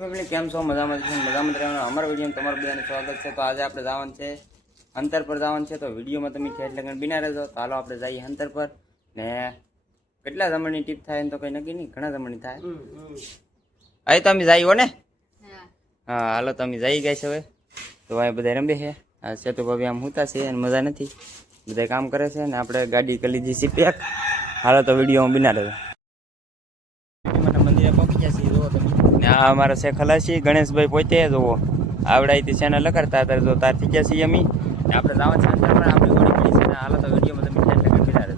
Family કેમ છો? મજામાં છે? મજામાં રહેવાનું અમારા વિડીયોમાં તમારું બધાનું સ્વાગત છે. તો આજે આપણે જવાનું છે અંતર પર જવાનું છે. તો વિડીયોમાં તમે ઠેઠ લગન બિના રહેજો. તો હાલો આપણે જઈએ અંતર પર. ને કેટલા જમણની ટીપ થાય તો કંઈ નક્કી નહીં, ઘણા જમણની થાય. અહીં તમે જઈએ ને? હા હાલો તમે જઈ ગયા છે હવે. તો અહીં બધા રમે છે. આ સેતુ ભાભી આમ હુતા છે અને મજા નથી, બધા કામ કરે છે. ને આપણે ગાડી કરી લીધી છે પેક. હાલો તો વિડીયોમાં બિના રહેજો. મંદિરે પહોંચી ગયા છીએ જોવો તમે. ને આ અમારા છે ખલાસી ગણેશભાઈ પોતે જોવો આવડાઈથી ચેનલ લગાડતા અત્યારે જો તાર થઈ ગયા છીએ અમે. ને આપણે જવાનું છે અંદર પણ આપણી ઓળી પડી છે. ને હાલો તો વિડીયોમાં તમે ચેનલ લગાડી રહેજો.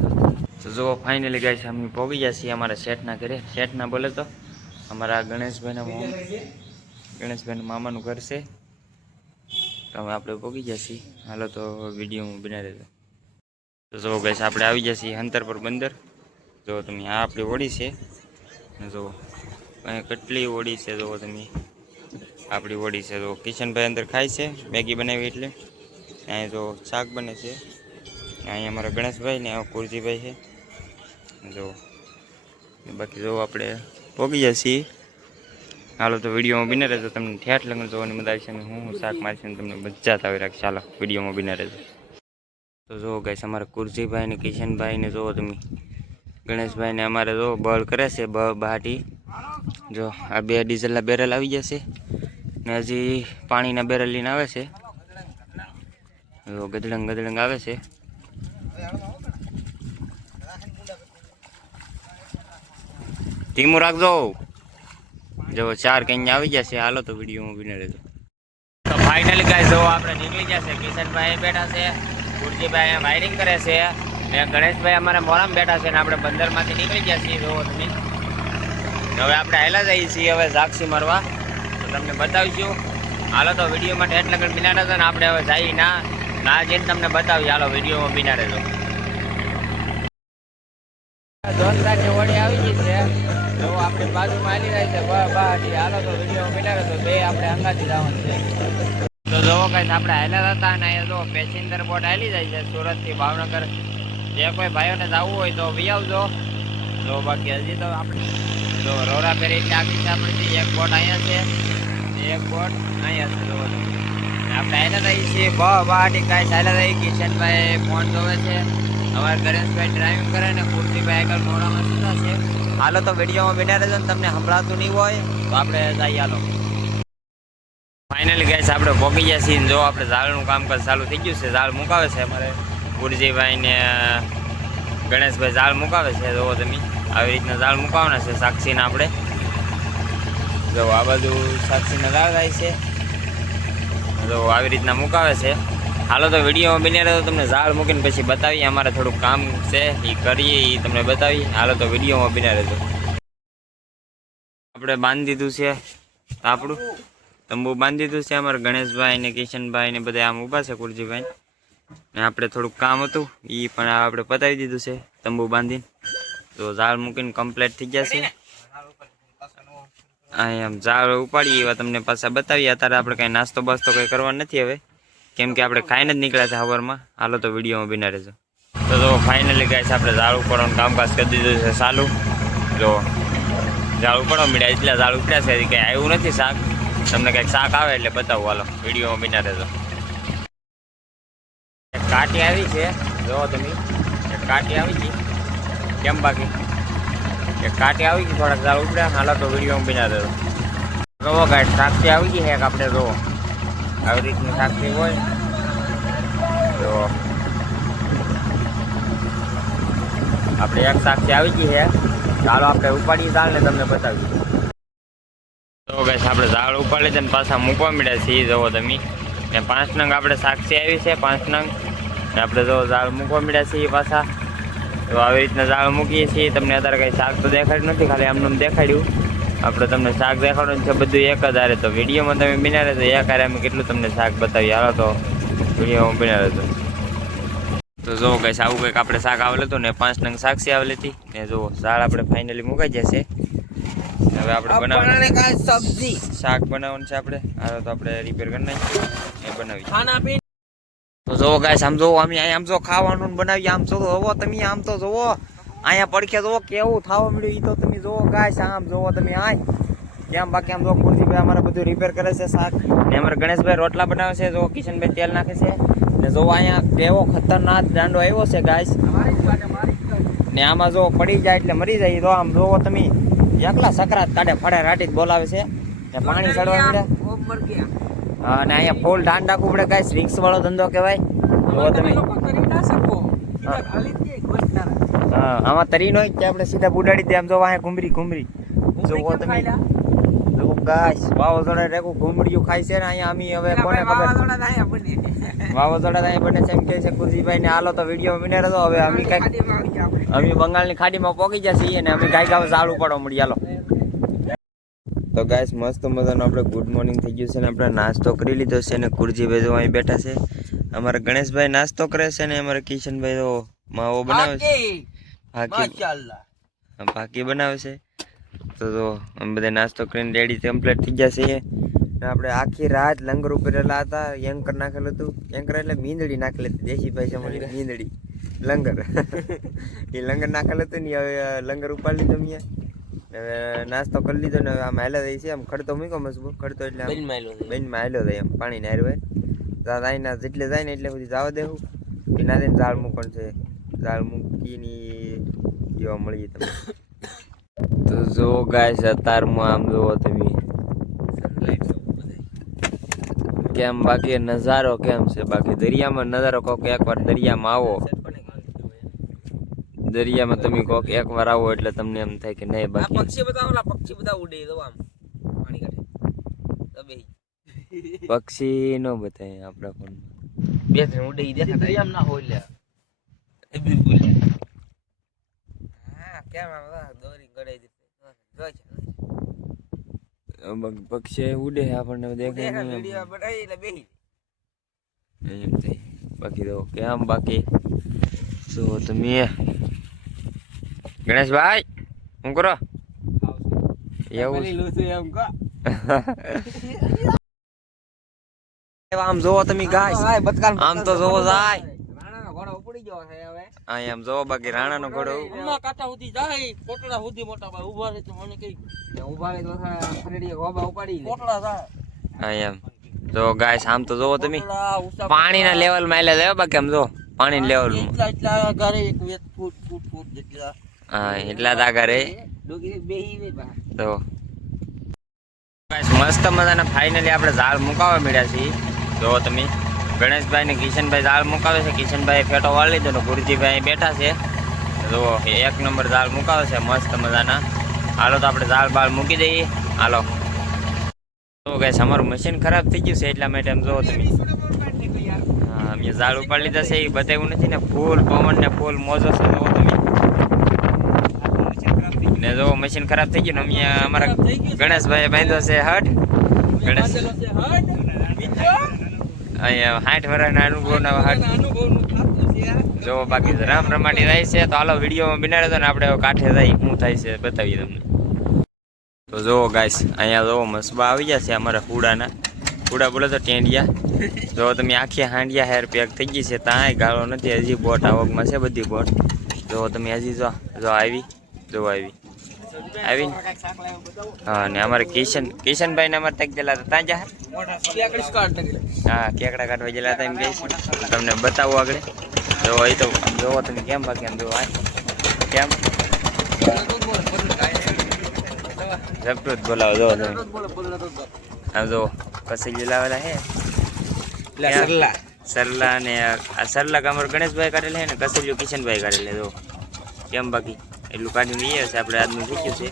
તો જો ફાઇનલી ગાય છે અમે પહોંચી ગયા છીએ અમારા શેઠના ઘરે. શેઠના બોલે તો અમારા ગણેશભાઈના મામાનું ઘર છે. તો અમે આપણે પહોંચી ગયા છીએ. હાલો તો વિડીયોમાં બના રહેજો. તો જો ગાય આપણે આવી ગયા છીએ અંતર પર બંદર. જો તમે આ આપણી ઓળી છે. જો અહીં કેટલી ઓળી છે જો તમે, આપણી ઓળી છે. તો કિશનભાઈ અંદર ખાય છે મેગી બનાવી એટલે. અહીં જો શાક બને છે. અહીં અમારા ગણેશભાઈ ને કુરજીભાઈ છે. જો બાકી જો આપણે પોગી ગયા છીએ. હાલો તો વિડીયોમાં બિના રહેજો. તમને ઠેઠ લગ્ન જોવાની મજા આવશે. હું શાક મારશે ને તમને મજા આવી રાખશે. ચાલો વિડીયોમાં બિના રહેજો. તો જો ગાઈસ અમારા કુરજીભાઈ ને કિશનભાઈ ને જોવો તમે, ગણેશભાઈ ને અમારે જો બળ કરે છે બહાટી. જો આ બે ડીઝલના બેરલ આવી જશે ને હજી પાણીના બેરલ લઈને આવે છે. જો ગદડંગ આવે છે. ધીમું રાખજો. જો 4 કઈ આવી જશે. હાલો તો વિડીયોમાં બિના રહેજો. તો ફાઇનલી ગાઈસ જો આપણે નીકળી જશે. કિશનભાઈ બેઠા છે, કુરજીભાઈ વાયરિંગ કરે છે ને ગણેશભાઈ અમારે મોરામાં બેઠા છે. ને આપણે બંદરમાંથી નીકળી ગયા છીએ જોવો તમે. હવે આપણે હેલા જઈએ છીએ હવે સાક્ષી મારવા. તો તમને બતાવીશું. હાલો તો વિડીયોમાં ઠેઠ લગન બિના રહેજો. ને આપણે હવે જઈએ ના જઈને તમને બતાવીએ. હાલો વિડીયોમાં બિના રહેજો. દોસ્તારની ઓળી આવી ગઈ છે. જો આપણે બાજુમાં હાલી જાય છે બહાટી. હાલો તો વિડીયોમાં બિના રહેજો. બે આપણે અંગાથી જવાનું છે. તો જોવો કઈ આપણે હેલા હતા ને અહીંયા જો પેસેન્જર બોટ હાલી જાય છે સુરતથી ભાવનગર. જે કોઈ ભાઈઓને જવું હોય તો બી આવજો. જો બાકી હજી તો આપણે જો રોરા પેરી એટલે આગળ છે આપણે. એક બોટ અહીંયા છે, એક બોટ અહીંયા છે. જો આપણે હાઈલા જઈએ છીએ બહાટી કાંઈ હાઈલા જઈએ. કિશનભાઈ ફોન જોવે છે, અમારે ગણેશભાઈ ડ્રાઇવિંગ કરે ને કુર્તીભાઈ આગળ મોડામાં સુધા છે. હાલો તો વિડીયોમાં બિના રહેજો. ને તમને સંભળાતું નહીં હોય તો આપણે જઈએ. હાલો ફાઇનલી ગાઈસ આપણે પહોંચી ગયા છીએ. જો આપણે ઝાડનું કામકાજ ચાલુ થઈ ગયું છે. ઝાડ મુકાવે છે અમારે કુરજીભાઈ ને ગણેશભાઈ. ઝાડ મુકાવે છે. જોવો તમે આવી રીતના ઝાડ મુકાવવાના છે સાક્ષીના આપણે. જો આ બાજુ સાક્ષીના ઝાડ થાય છે. જો આવી રીતના મુકાવે છે. હાલો તો વિડીયોમાં બન્યા રહો. તમને ઝાડ મૂકીને પછી બતાવીએ. અમારે થોડુંક કામ છે એ કરીએ, એ તમને બતાવીએ. હાલો તો વિડીયોમાં બન્યા રહેજો. આપણે બાંધી દીધું છે આપણું તંબુ બાંધી દીધું છે. અમારે ગણેશભાઈ ને કિશનભાઈ ને બધા આમ ઊભા છે, કુરજીભાઈ ને આપણે થોડુંક કામ હતું એ પણ આપણે પતાવી દીધું છે તંબુ બાંધીને. તો ઝાડ મૂકીને કમ્પ્લીટ થઈ ગયા છે. અહીં આમ ઝાડ ઉપાડીએ એવા તમને પાછા બતાવીએ. અત્યારે આપણે કાંઈ નાસ્તો બાસ્તો કંઈ કરવાનો નથી હવે, કેમ કે આપણે ખાઈને જ નીકળ્યા હતા સવારમાં. હાલો તો વિડીયોમાં બિના રહેજો. તો જો ફાઇનલી ગાઈસ આપણે ઝાડ ઉપાડવાનું કામકાજ કરી દીધું છે ચાલુ. જો ઝાડ ઉપાડવા મળ્યા એટલા ઝાડ ઉપડ્યા છે. કંઈ આવ્યું નથી શાક. તમને કંઈક શાક આવે એટલે બતાવું. હાલો વિડીયોમાં બિના રહેજો. એક કાટી આવી છે જો તમે, એક કાટી આવી ગઈ. કેમ બાકી એક કાટી આવી ગઈ, થોડાક ઝાડ ઉપડ્યા. હાલો તો વિડીયોમાં બિના રહેજો. જોવો ગાઈસ શાકથી આવી ગઈ છે એક. આપણે જોવો આવી રીતની શાકથી હોય તો આપણે એક શાકથી આવી ગઈ છે. ચાલો આપણે ઉપાડીએ ઝાડ ને તમને બતાવીએ. તો ગાઈસ આપણે ઝાડ ઉપાડી દઈને પાછા મૂકવા મળ્યા છીએ. જુઓ તમે ને 5 નંગ આપણે શાકથી આવી છે. 5 નંગ ને આપણે જો ઝાડ મૂકવા મળ્યા છીએ પાછા. તો આવી રીતના ઝાડ મૂકીએ છીએ. તમને અત્યારે કંઈ શાક તો દેખાડ્યું નથી, ખાલી આમને દેખાડ્યું. આપણે તમને શાક દેખાડવાનું છે બધું એક જ હારે. તો વિડીયોમાં તમે બિના રહેજો. એક હારે અમે કેટલું તમને શાક બતાવીએ. હાલો તો વિડીયોમાં બિના રહેજો. તો જો ગાઈસ આવું કંઈક આપણે શાક આવેલું હતું ને 5 નંગ શાકથી આવેલી હતી. ને જો ઝાડ આપણે ફાઇનલી મુકાઈ જશે. હવે આપણે બનાવવાનું સબ્જી શાક બનાવવાનું છે આપણે. હાલો તો આપણે રિપેર કરી નાખીએ એ બનાવી. તો જોવો ગાઈસ આમ જોવો અમે આમ જો ખાવાનું બનાવીએ. આમ જોવો તમે, આમ તો જોવો અહીંયા પડખે જોવો કેવું થવા મળ્યું. એ તો તમે જોવો ગાઈસ, આમ જોવો તમે. આ કેમ બાકી આમ જો કુરજીભાઈ અમારે બધું રિપેર કરે છે શાક ને અમારે ગણેશભાઈ રોટલા બનાવે છે. જો કિશનભાઈ તેલ નાખે છે ને જો અહીંયા કેવો ખતરનાક દાંડો આવ્યો છે ગાઈસ ને આમાં જો પડી જાય એટલે મરી જાય. તો આમ જોવો તમે એકલા સકરાત કાઢે ફળે રાટી બોલાવે છે ને પાણી ચડવા મળે. હા ને અહીંયા ફૂલ ધાન રાખવું પડે ગાઈસ. રિક્સ વાળો ધંધો કહેવાય. જો તમે હા આમાં તરી નો આપણે સીધા બુડાડી દે. આમ જો વાહે ઘુમરી જોવો તમે જો ગાઈસ વાવાઝોડા રેકું ઘુમડીયું ખાય છે ને અહીંયા અમી હવે કોને ખબર વાવાઝોડા અહીંયા બને છે એમ કહે છે કુરજીભાઈ ને. હાલો તો વિડીયો બને રહેતો. હવે અમી કઈ અમે બંગાળની ખાડીમાં પહોંચી ગયા છીએ ને અમે ગાય ગાવ ઝાડ ઉપાડવા મળી. હાલો તો ગાઈસ મસ્ત મજાનો આપણે ગુડ મોર્નિંગ થઈ ગયું છે ને આપણે નાસ્તો કરી લીધો છે ને કુરજીભાઈ જો અહીં બેઠા છે. અમારા ગણેશભાઈ નાસ્તો કરે છે ને અમારા કિશનભાઈ તો માવો બનાવે છે. ભાકી બનાવે છે. તો અમે બધા નાસ્તો કરીને રેડી કમ્પ્લીટ થઈ ગયા છીએ. આપણે આખી રાત લંગર ઉપરેલા હતા. એન્કર નાખેલું હતું. એન્કર એટલે મીંદડી નાખેલી હતી. દેશી ભાઈ છે મીંદડી લંગર એ લંગર નાખેલું હતું ને હવે લંગર ઉપાડી લીધો મેં. હવે નાસ્તો કરી લીધો ને આમ હાલે જાય છે. આમ ખડતો મૂકો મજબૂત ખડતો એટલે બેનમાં હાલ્યો જાય એમ પાણી ને હારવે આઈના જેટલે જાય ને એટલે સુધી જવા દેવું. એના દઈને ઝાડ મૂકવાનું છે. ઝાડ મૂકીને જોવા મળીએ તમે. તો જો ગાઈસ અત્યારમાં આમ જોવો તમે કેમ બાકી નજારો કેમ છે. બાકી દરિયામાં નજારો કોક એકવાર દરિયામાં આવો દરિયામાં તમે કોક એકવાર આવો એટલે તમને એમ થાય કે નહીં. બાકી પક્ષી બધા ઉડે તો આમ પાણી કાઢે પક્ષી નો બતાય આપણા ફોન બે ત્રણ ઉડે દેખા દરિયામાં ના હોય લે એ બી બોલે હા કેમ આમ દોરી ગળાઈ દે પક્ષી ઉડે આપણને દેખાય વિડિયો બનાવી એટલે બેહી એમ થાય. બાકી તો કેમ બાકી જો તમે ગણેશભાઈ હું કરો એવું આમ જોવો તમે ગાય આમ તો જોવો જાય આમ જોવો બાકી રાણા નો ઘોડો કાંઠા સુધી જાય કોટડા સુધી મોટા ભાઈ ઉભા રહે તો મને કઈ ઉભા રહે તો ફરેડી ગોબા ઉપાડી કોટડા જાય એમ જો ગાય આમ તો જોવો તમે પાણીના લેવલ માં એટલે જાય બાકી આમ જો પાણી લેવલ એટલા ઘરે એક ફૂટ જેટલા હા એટલા દાગા રે તો મસ્ત મજાના ફાઇનલી આપણે ઝાડ મુકાવા મળ્યા છીએ. જો તમે ગણેશભાઈ ને કિશનભાઈ ઝાડ મુકાવે છે. કિશનભાઈ ફેટો વાળી લીધો ને ગુરજીભાઈ બેઠા છે. જો એક નંબર ઝાડ મુકાવે છે મસ્ત મજાના. હાલો તો આપણે ઝાડ બાળ મૂકી દઈએ. હાલો તો ગાઈસ અમારું મશીન ખરાબ થઈ ગયું છે એટલા માટે એમ જો તમે હા અમે ઝાડ ઉપાડી લીધા છે. એ બતાવ્યું નથી ને ફૂલ પવન ને ફૂલ મોજો છે. જો તમે ને જો મશીન ખરાબ થઈ ગયું ને અમે અમારા ગણેશભાઈ બાંધ્યો છે હટ ગણેશ અહીંયા 60 વર્ષના અનુભવના હટ જો બાકી રામ રમાડી જાય છે. તો હાલો વિડીયોમાં બનાવી દો ને આપણે કાંઠે જાય શું થાય છે બતાવીએ તમને. તો જો ગાઈસ અહીંયા જો મસબા આવી ગયા છે અમારા હુડા બોલે તો ટેંડિયા. જો તમે આખી હાંડિયા હેર પેક થઈ ગઈ છે. ત્યાં ગાળો નથી હજી બોટ આવકમાં છે બધી બોટ. જો તમે હજી જો આવી હા ને અમારે કિશનભાઈ ને અમારે તક ગયેલા હતા ત્યાં જા હા કેકડા કાઢવા ગયેલા હતા એમ કહે તમને બતાવું આગળ. જો એ તો જોવો તમે કેમ બાકી આમ જો કેમ જબરદસ્ત બોલાવો જો તમે આમ જો કસી લાવેલા હે સરલા ને આ સરલા અમારે ગણેશભાઈ કાઢેલા હે ને કસરીઓ કિશનભાઈ કાઢેલા. જો કેમ બાકી એટલું કાઢીને લઈએ છે આપણે આજનું શીખ્યું છે.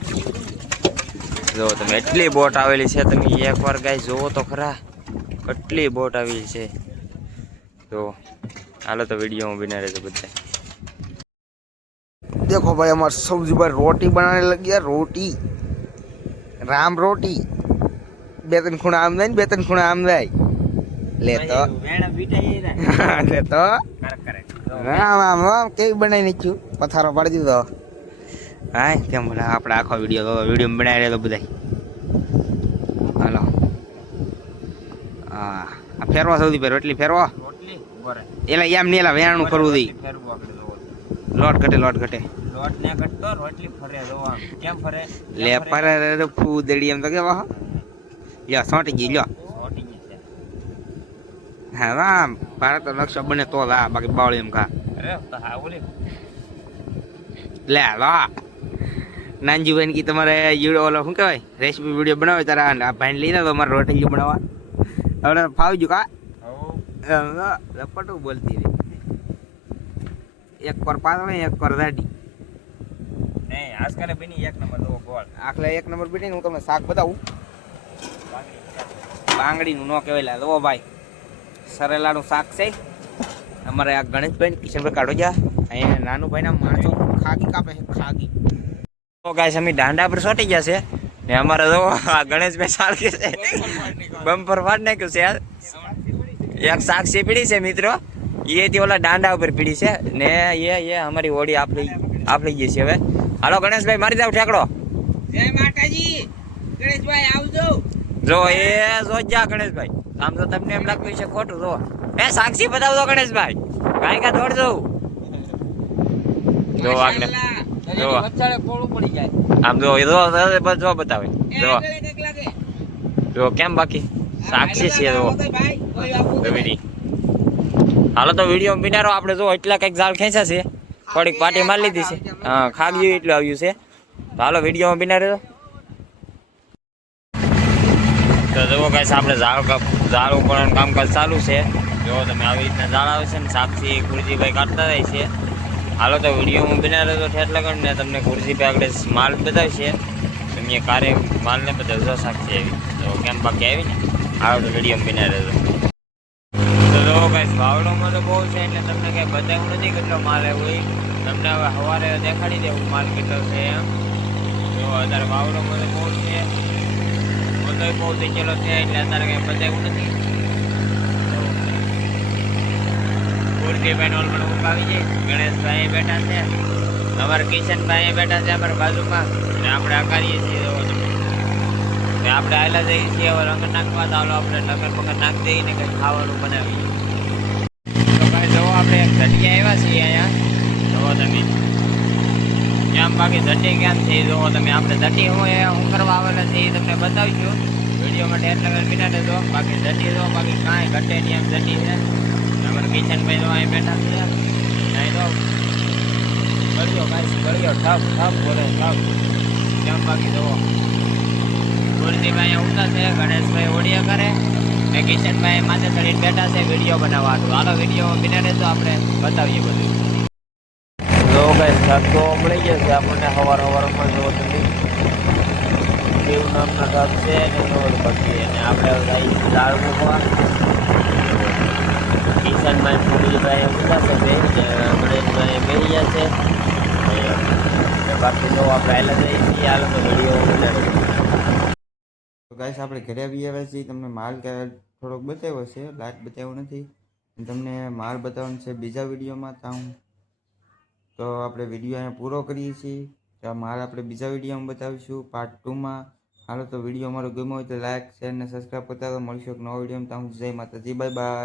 જો તમે એટલી બોટ આવેલી છે. તમે એકવાર ગાય જોવો તો ખરા કેટલી બોટ આવેલી છે. તો હાલો તો વિડીયોમાં બના રહેજો બધા. देखो भाई हमारे सब्जी भाई रोटी बनाने लग गया. रोटी राम रोटी बेतन खुणा आम जाए बेतन खुणा आम जाए ले तो राम राम राम केवी बनाई नहीं पथारो पाड़ी दीधो हाय केम बोला આપણે આખો વિડિયો બનાવી લેતો બધાય. હાલો આ ફેરવા સૌથી પહેલા રોટલી ફેરવા એલા એમ નહીં એલા વેણું કરવું દઈ લોટ ઘટે રોટ ને કટતો રોટલી ફરે જો આમ કેમ ફરે લે પર ફૂદડી એમ તો કેવા હો લ્યો સોટી ગઈ લ્યો છોટી ગઈ છે હા આમ ભારત નકશો બને તો લા બાકી બાવળી એમ ખા અરે તો હા ઓલી લે લા નાનજીભાઈ કી તમારે યુડો ઓલો શું કહેવાય રેસીપી વિડીયો બનાવે તારા આ ભાઈને લઈ દો મારે રોટલી બનાવવા હવે ફાવજો કા હો લપટું બોલતી રે એક પર પાતળી એક પર દાઢી નહીં આજકાલ બની એક નંબર દો ગોળ આખલે એક નંબર બેઠીને હું તમને શાક બતાવું બાંગડીનું ન કહેવાય લા લો ભાઈ સરેલાનું શાક છે અમારે આ ગણેશભાઈ કિશનભાઈ કાઢો જા અહીંયા નાનું ભાઈના માણસો ખાગી કાપે છે ખાગી તો ગાઈસ અમે દાંડા પર સોટી ગયા છે ને અમારે જો આ ગણેશભાઈ સાળકે છે બમ્પર ફાડ નાખ્યું છે યાર એક શાક છે પીડી છે મિત્રો એ થી ઓલા દાંડા ઉપર પીડી છે ને એ અમારી હોડી આપણી ગઈ છે હવે હાલો ગણેશભાઈ મારી જાવ ઠેકડો જય માતાજી ગણેશભાઈ આવજો જો એ સોજા ગણેશભાઈ આમ તો તમને એમ લાગતું છે ખોટું જો એ સાક્ષી બતાવજો ગણેશભાઈ કાંઈ કા દોડજો જો આગને જો બચ્ચાને કોળું પડી જાય આમ જો એ જો બતાવે જો કેમ બાકી સાક્ષી છે જો વિડી હાલો તો વિડીયો બિનારો આપણે જો એટલા કઈક જાળ ખેંચ્યા છે થોડીક પાટી મારી લીધી છે હા ખાગી એટલું આવ્યું છે તો હાલો વિડીયોમાં બિનારે તો જુઓ ગાઈસ આપણે ઝાડ ઉપર કામકાજ ચાલુ છે જો તમે આવી રીતના ઝાડ આવે છે ને સાક્ષી ગુરજીભાઈ કાઢતા જાય છે હાલો તો વિડીયોમાં બિનારે તો ઠેઠ લગન ને તમને ગુરજીભાઈ આગળ માલ બતાવશે તમે કારે માલને બતાવજો સાક્ષી આવી તો કેમ બાકી આવી ને હાલો તો વિડીયોમાં બિનારે તો જો ગાઈસ વાવડોમાં તો બહુ છે એટલે તમને કઈ બતાવ્યું નથી કેટલો માલ આવ્યો એ તમને હવે સવારે દેખાડી દેવું માલ કેટલો છે એમ જો અત્યારે વાવડોમાં તો બહુ છે બધો બહુ થઈ ગયેલો છે એટલે અત્યારે કઈ બતાવ્યું નથી ગુરજીભાઈ ઓલમાં ઊંઘ આવી જાય ગણેશભાઈ બેઠા છે અમારા કિશનભાઈ બેઠા છે અમારા બાજુમાં અને આપણે આ કરીએ છીએ આપણે આવેલા જઈએ છીએ હવે રંગ નાખવા તો હાલો આપણે લગન પગન નાખી દઈએ ને કંઈ ખાવાનું બનાવીએ તો ભાઈ જુઓ આપણે એક જગ્યા આવ્યા છીએ અહીંયા જુઓ તમે કેમ બાકી જટી કેમ છે એ જુઓ તમે આપણે જટી હું કરવા આવેલા છે એ તમને બતાવીશું વિડીયો માટે એટલે બિના દેજો બાકી જટી જો બાકી કાંઈ ઘટે નહીં એમ જટી છે અમારા કિશનભાઈ જો અહીં બેઠા છે અહીં તો ગળ્યો ઠપ બોલે ઠપ કેમ બાકી જુઓ ગુરજીભાઈ ઉતા છે ગણેશભાઈ ઓડિયા કરે ને કિશનભાઈ માથે ચડીને બેઠા છે વિડીયો બનાવવાનું હાલો વિડીયો બિના રહેતો આપણે બતાવીએ બધું જો કઈ શાકો મળી જશે આપણને સવારમાં જો તમે એવું નામના શાક છે ને નોર બાકી અને આપણે દાળ મૂકવા કિશનભાઈ ગુરજીભાઈ ઉતા છે બે ગણેશભાઈ બેસી જશે બાકી જો આપણે આવેલા જઈએ છીએ હાલો તો વિડીયો બનાવીએ તો ગાઈસ આપણે ઘરે આવી આવ્યા છીએ તમને માલ થોડોક બતાવ્યો છે લાઈટ બતાવ્યો નથી તમને માલ બતાવવાનો છે બીજા વિડીયોમાં તો આપણે વિડીયો અહીંયા પૂરો કરીએ છીએ તો આ માલ આપણે બીજા વિડીયોમાં બતાવીશું પાર્ટ 2માં હાલો તો વિડીયો અમારો ગમ્યો હોય તો લાઈક શેર અને સબસ્ક્રાઈબ કરતા તો મળીશું એક નવો વિડીયોમાં ત્યાં જય માતાજી બાય બાય